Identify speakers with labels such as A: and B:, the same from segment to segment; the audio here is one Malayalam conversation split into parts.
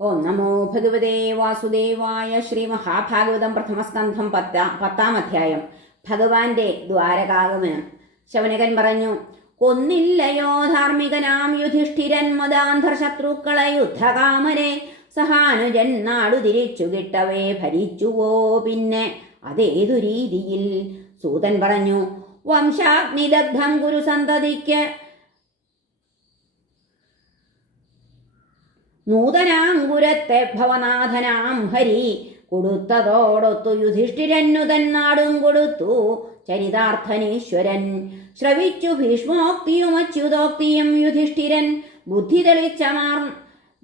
A: ഓം നമോ ഭഗവതേ വാസുദേവായ ശ്രീ മഹാഭാഗവതം പ്രഥമസ്കന്ധം പത്ത പത്താം അധ്യായം ഭഗവാന്റെ ദ്വാരകാഗമനം. ശവനകൻ പറഞ്ഞു കൊന്നില്ലയോ ധാർമ്മികനാം യുധിഷ്ഠിരൻ മതാന്ധർ ശത്രുക്കളെ യുദ്ധകാമനെ സഹാനുജൻ നാടു തിരിച്ചു കിട്ടവേ ഭരിച്ചുവോ പിന്നെ അതേതു രീതിയിൽ? സൂതൻ പറഞ്ഞു വംശാഗ്നിദഗ്ധം കുരുസന്തതിക്ക് നൂതനാങ്കുരത്തെ ഭവനാഥനാം ഹരി കൊടുത്തതോടൊത്തു യുധിഷ്ഠിരന്നു തന്നാടും കൊടുത്തു ചരിതാർത്ഥനീശ്വരൻ. ശ്രവിച്ചു ഭീഷ്മോക്തിയും അച്യുതോക്തിയും യുധിഷ്ഠിരൻ. ബുദ്ധി തെളിച്ചമാർ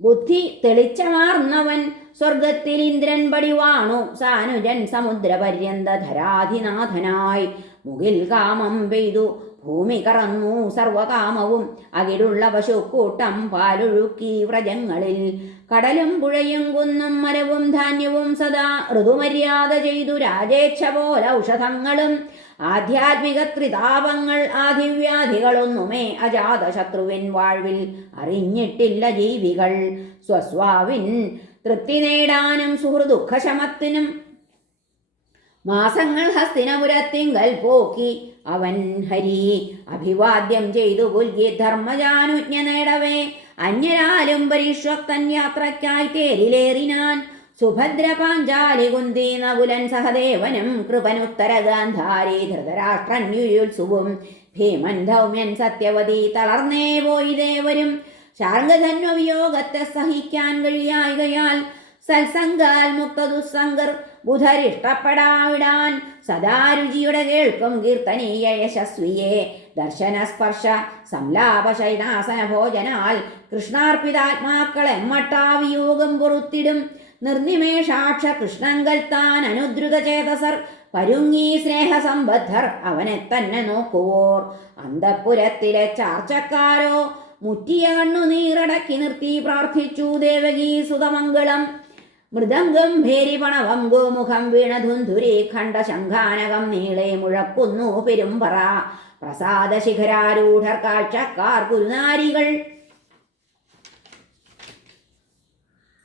A: ബുദ്ധി തെളിച്ചമാർന്നവൻ സ്വർഗത്തിൽ ഇന്ദ്രൻ പടിവാണു. സാനുജൻ സമുദ്രപര്യന്ത ധരാധിനാഥനായി മുകിൽ കാമം പെയ്തു. ഭൂമി കറന്നു സർവകാമവും അകിടുള്ള പശുക്കൂട്ടം പാലൊഴുക്കി വ്രജങ്ങളിൽ. കടലും പുഴയും കുന്നും മരവും ധാന്യവും സദാ ഋതുമര്യാദ ചെയ്തു രാജേച്ഛ പോലെ ഔഷധങ്ങളും ആധ്യാത്മിക ത്രിതാപങ്ങൾ ആദിവ്യാധികളൊന്നുമേ അജാത ശത്രുവിൻ വാഴ്വിൽ അറിഞ്ഞിട്ടില്ല ജീവികൾ. സ്വസ്വാവിൻ തൃപ്തി നേടാനും സുഹൃദുഃഖശമത്തിനും മാസങ്ങൾ ഹസ്തിനപുരത്തിങ്കൽ പോക്കി. അവൻ ഹരി അഭിവാദ്യം ചെയ്തു പുൽകി ധർമ്മജാനുജ്ഞ നേടവേ. അന്യരാലും പരീക്ഷക്തൻ യാത്രയ്ക്കായി തേരിലേറിനാൻ. സുഭദ്ര പാഞ്ചാലി കുന്തി നകുലൻ സഹദേവനും കൃപനുത്തര ഗാന്ധാരി യുയുത്സുവും. ഭീമൻ ധൗമ്യൻ സത്യവതി തളർന്നേ പോയി ദേവരും. ശാർഗധന്വവിയോഗത്തെ സഹിക്കാൻ കഴിയായികയാൽ സത്സംഗാൽ മുക്ത ദുസ്സംഗർ ബുധരിഷ്ടപ്പെടാവിടാൻ സദാ രുചിയുടെ കേൾക്കും കീർത്തനീയ യശസ്വിയെ. ദർശന സ്പർശ സംലാപ ശൈനാസന ഭോജനാൽ കൃഷ്ണാർപ്പിതാത്മാക്കളെ മട്ടാവിയോഗം പൊറുത്തിടും. നിർനിമേഷാക്ഷ കൃഷ്ണങ്കൽ താൻ അനുദ്രുത ചേതസർ പരുങ്ങി സ്നേഹസംബദ്ധർ അവനെ തന്നെ നോക്കുവോർ. അന്തപുരത്തിലെ ചാർച്ചക്കാരോ മുറ്റിയ കണ്ണുനീറടക്കി നിർത്തി പ്രാർത്ഥിച്ചു ദേവകീ സുതമംഗളം. മൃദംഗം ഭേരിപണവം ഗോമുഖം വീണധുന്ധുരി ഖണ്ഡ ശംഖാനകം നീളെ മുഴക്കുന്നു പെരുമ്പറ. പ്രസാദ ശിഖരാരൂഢർ കാഴ്ചക്കാർ കുരുനാരികൾ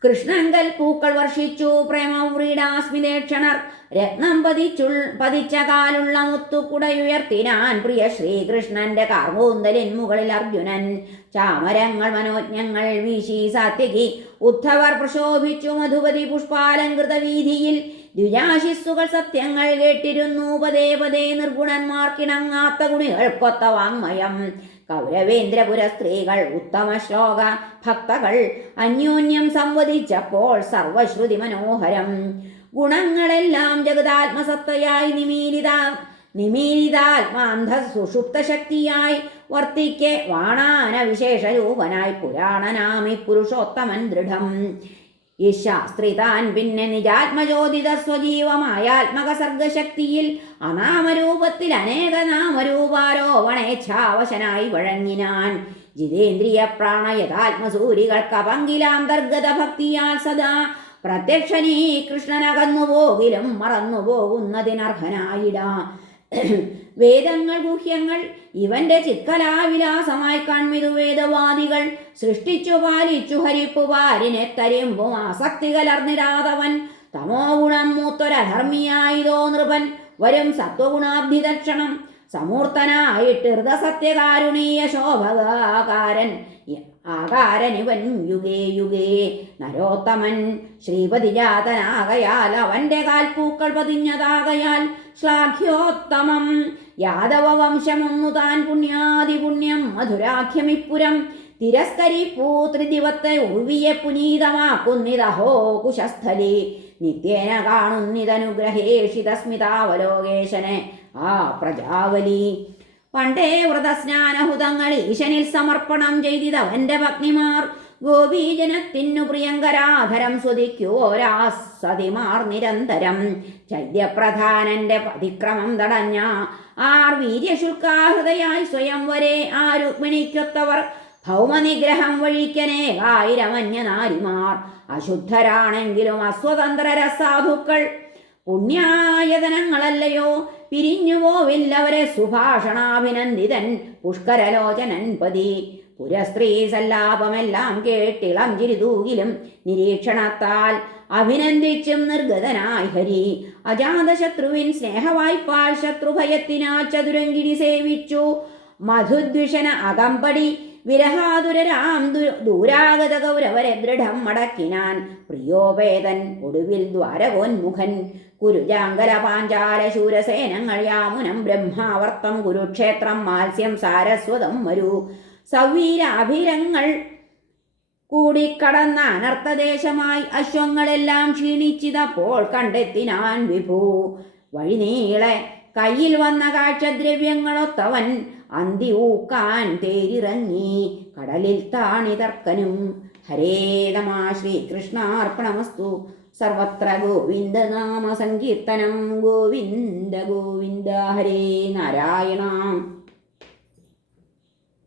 A: കൃഷ്ണങ്കൽ പൂക്കൾ വർഷിച്ചു പ്രേമവ്രീഡാസ്മിതേക്ഷണർ രത്നം പതിച്ചു പതിച്ച കാലുള്ള മുത്തുക്കുടയുയർത്തിനാൻ പ്രിയ ശ്രീകൃഷ്ണന്റെ കാർമൂന്തലിൻ മുകളിൽ അർജുനൻ. ചാമരങ്ങൾ മനോജ്ഞങ്ങൾ വീശി സാത്യകി. ഉദ്ധവർ പ്രശോഭിച്ചു മധുപതി പുഷ്പാലങ്കൃത വീതിയിൽ ദ്വിജാശിസ്സുകൾ സത്യങ്ങൾ കേട്ടിരുന്നു പതേ പതേ നിർഗുണന്മാർക്കിണങ്ങാത്ത ഗുണികൾക്കൊത്ത വാങ്മയം. കൗരവേന്ദ്രപുര സ്ത്രീകൾ ഉത്തമ ശ്ലോക ഭക്തകൾ അന്യോന്യം സംവദിച്ചപ്പോൾ സർവശ്രുതി മനോഹരം. ഗുണങ്ങളെല്ലാം ജഗതാത്മസത്തയായി നിമീലിത നിമീലിതാത്മാന്ധ സുഷുപ്ത ശക്തിയായി വർത്തിക്കെ വാണാന വിശേഷരൂപനായി പുരാണനാമി പുരുഷോത്തമൻ ദൃഢം. ഈ ശാസ്ത്രി താൻ പിന്നെ നിജാത്മജ്യോതിത സ്വജീവമായാത്മക സർഗശക്തിയിൽ അനാമരൂപത്തിൽ അനേക നാമരൂപാരോപണേച്ഛാവശനായി വഴങ്ങിനാൻ. ജിതേന്ദ്രിയ പ്രാണയതാത്മസൂരികൾക്ക് അപങ്കിലാന്തർഗത ഭക്തിയാൽ സദാ പ്രത്യക്ഷനീ കൃഷ്ണനകന്നു പോകിലും മറന്നു പോകുന്നതിനർഹനായിടാ വേദങ്ങൾ ഗുഹ്യങ്ങൾ ഇവന്റെ ചിക്കലാവിലാസമായി കൺമിതു വേദവാദികൾ സൃഷ്ടിച്ചു പാലിച്ചു ഹരിപ്പു പാലിനെ തരിമ്പും ആസക്തി കലർന്നിരാതവൻ തമോ ഗുണം മൂത്തൊരധർമ്മിയായതോ നൃപൻ വരും സത്വഗുണാബ്ധിദക്ഷണം സമൂർത്തനായിട്ട് ഹൃദസത്യകാരുണീയ ശോഭകാരൻ ആകാരനിവൻ യുഗേ യുഗേ. നരോത്തമൻ ശ്രീപതിജാതനാകയാൽ അവന്റെ കാൽപ്പൂക്കൾ പതിഞ്ഞതാകയാൽ ശ്ലാഘ്യോത്തമം. യാദവ വംശമൊന്നു താൻ പുണ്യാതി പുണ്യം മധുരാഖ്യമിപ്പുരം. തിരസ്കരിപ്പൂ ത്രിദിവത്തെ ഉഴുവിയെ പുനീതമാക്കുന്നിതഹോ കുശസ്ഥലി. നിത്യേന കാണുന്നിതനുഗ്രഹേഷിതസ്മിതാവലോകേശനെ. ആ പ്രജാവലി. പണ്ടേ വ്രതസ്നാനഹുതങ്ങൾ ഈശനിൽ സമർപ്പണം ചെയ്തിതവന്റെ പത്നിമാർ ഗോപീജനത്തിനു പ്രിയങ്കരാധരം സ്വദിക്കുവോരാ സതിമാർ നിരന്തരം ചൈദ്യപ്രധാനന്റെ പതിക്രമം തടഞ്ഞ ആർ വീര്യശുൽക്കാഹൃതയായി സ്വയം വരെ ആ രുക്മിണിക്കൊത്തവർ ഭൗമനിഗ്രഹം വഴിക്കനേ ആയിരമന്യനാരിമാർ അശുദ്ധരാണെങ്കിലും അസ്വതന്ത്ര സാധുക്കൾ പുണ്യായതനങ്ങളല്ലയോ പിരിഞ്ഞു പോവില്ലവരെ സുഭാഷണാഭിനന്ദിതൻ പുഷ്കരലോചനൻ പതി. പുരസ്ത്രീ സല്ലാപമെല്ലാം കേട്ടിളം ചിരിതൂകിലും നിരീക്ഷണത്താൽ അഭിനന്ദിച്ചും നിർഗതനായി ഹരി. അജാതശത്രുവിൻ സ്നേഹവായ്പാൽ ശത്രുഭയത്തിനാ ചതുരങ്കിണി സേവിച്ചു. മധുദ്വിഷന അകമ്പടി വിരഹാതുരരാം ദു- ദൂരാഗത കൗരവരെ ദൃഢം മടക്കിനാൻ പ്രിയോപേതൻ ഒടുവിൽ ദ്വാരകോന്മുഖൻ. കുരുജാങ്കല പാഞ്ചാല ശൂരസേനങ്ങൾ യാമുനം ബ്രഹ്മാവർത്തം കുരുക്ഷേത്രം മാത്സ്യം സാരസ്വതം വരൂ. സവീരാഭിരങ്ങൾ കൂടിക്കടന്ന അനർത്ഥദേശമായി അശ്വങ്ങളെല്ലാം ക്ഷീണിച്ചിതപ്പോൾ കണ്ടെത്തിനാൻ വിഭു. വഴിനീളെ കയ്യിൽ വന്ന കാഴ്ചദ്രവ്യങ്ങളൊത്തവൻ അന്തി ഊക്കാൻ തേരിറങ്ങി കടലിൽ താണിതർക്കനും ഹരേ നമ ശ്രീകൃഷ്ണാർപ്പണമസ്തു. സർവത്ര ഗോവിന്ദനാമ സങ്കീർത്തനം. ഗോവിന്ദ ഗോവിന്ദ ഹരേ നാരായണ.